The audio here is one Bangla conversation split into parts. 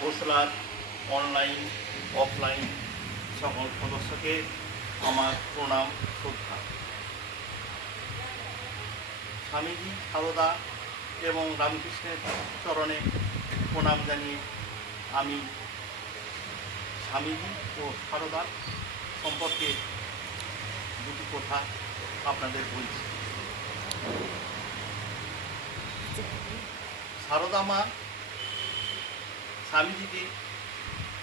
খোসলার অনলাইন, অফলাইন সকল সদস্যকে আমার প্রণাম, শ্রদ্ধা। স্বামীজি সারদা এবং রামকৃষ্ণের চরণে প্রণাম জানিয়ে আমি স্বামীজি ও সারদার সম্পর্কে দুটি কথা আপনাদের বলছি। সারদা মা স্বামীজিকে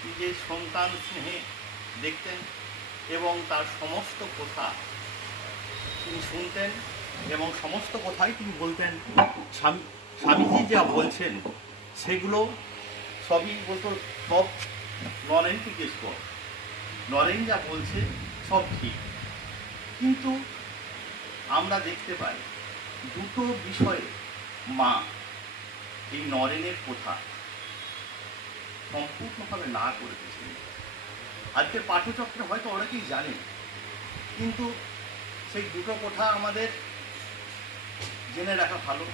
নিজের সন্তান স্নেহে দেখতেন এবং তার সমস্ত কথা তিনি শুনতেন এবং সমস্ত কথাই তিনি বলতেন, স্বামী, স্বামীজি যা বলছেন, সেগুলো সবই বলতো সব নরেন জিজ্ঞেস কর। নরেন যা বলছে সব ঠিক। কিন্তু আমরা দেখতে পাই দুটো বিষয়ে মা, এই নরেনের কথা। সম্পূর্ণভাবে না করে দিয়েছেন আজকের পাঠ্যচক্রে হয়তো অনেকেই জানে কিন্তু সেই দুটো কথা আমাদের জেনে রাখা ভালো।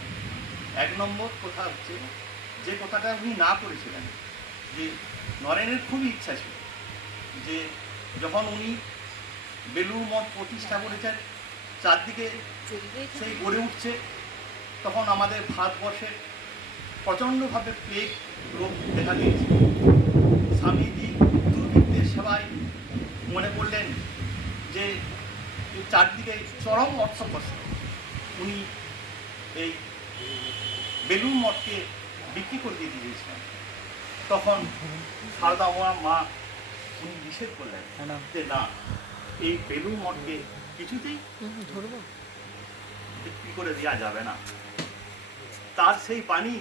এক নম্বর কথা হচ্ছে যে কথাটা উনি না করেছিলেন যে নরেনের খুবই ইচ্ছা ছিল যে যখন উনি বেলুর মঠ প্রতিষ্ঠা করেছেন চারদিকে সেই গড়ে উঠছে তখন আমাদের ভারতবর্ষে প্রচণ্ডভাবে প্লেগ রোগ দেখা দিয়েছে। স্বামীজি দুর্বৃত্তের সেবায় মনে করলেন যে চারদিকে চরম অর্থ কষ্ট উনি এই বেলুন মঠকে বিক্রি করে দিয়ে দিয়েছিলেন। তখন সারদা মা- মা উনি নিষেধ করলেন যে না এই বেলুন মঠকে কিছুতেই ধরবো। বিক্রি করে দেওয়া যাবে না। তার সেই পানি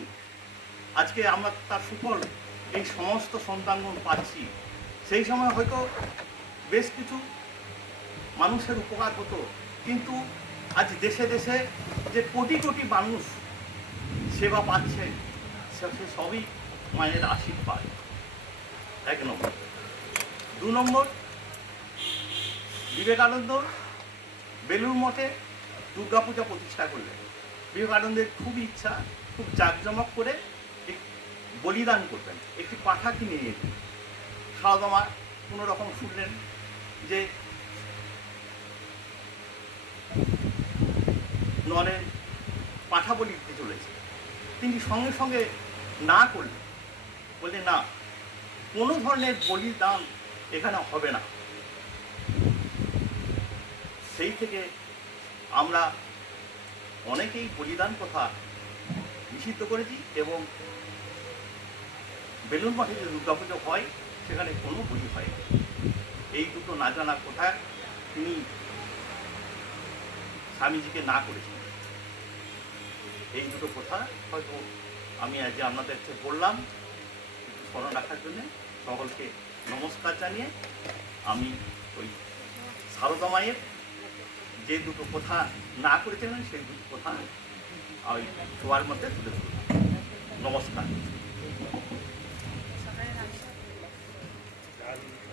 আজকে আমরা তার সুফল, এই সমস্ত সন্তানগণ পাচ্ছি। সেই সময় হয়তো বেশ কিছু মানুষের উপকার হতো, কিন্তু আজ দেশে দেশে যে কোটি কোটি মানুষ সেবা পাচ্ছে, সে- সবই মায়ের আশীর্বাদ। এক নম্বর। দু নম্বর, বিবেকানন্দ বেলুর মঠে দুর্গাপূজা প্রতিষ্ঠা করলেন। বিবেকানন্দের খুব ইচ্ছা, খুব জাঁকজমক করে বলিদান করবেন। একটি পাঠা কিনে নিয়ে যেতেন সারদমা কোনো রকম শুনলেন যে নরেন পাঠা বলি দিতে চলেছে। তিনি সঙ্গে সঙ্গে না করলেন। বললেন, না, কোনো ধরনের বলিদান এখানে হবে না। সেই থেকে আমরা অনেকেই বলিদান কথা নিষিদ্ধ করেছি এবং বেলুন মাঠে যে দুর্গাপুজো হয়, সেখানে কোনো বলি হয় না। এই দুটো না জানা কথা তিনি স্বামীজিকে না করেছেন। এই দুটো কথা হয়তো আমি আজ আপনাদের বললাম। স্মরণ রাখার জন্য সকলকে নমস্কার জানিয়ে আমি ওই সারদা মায়ের যে দুটো কথা না করেছিলেন, সেই দুটো কথা ওই সবার মধ্যে তুলে ধরলাম। নমস্কার।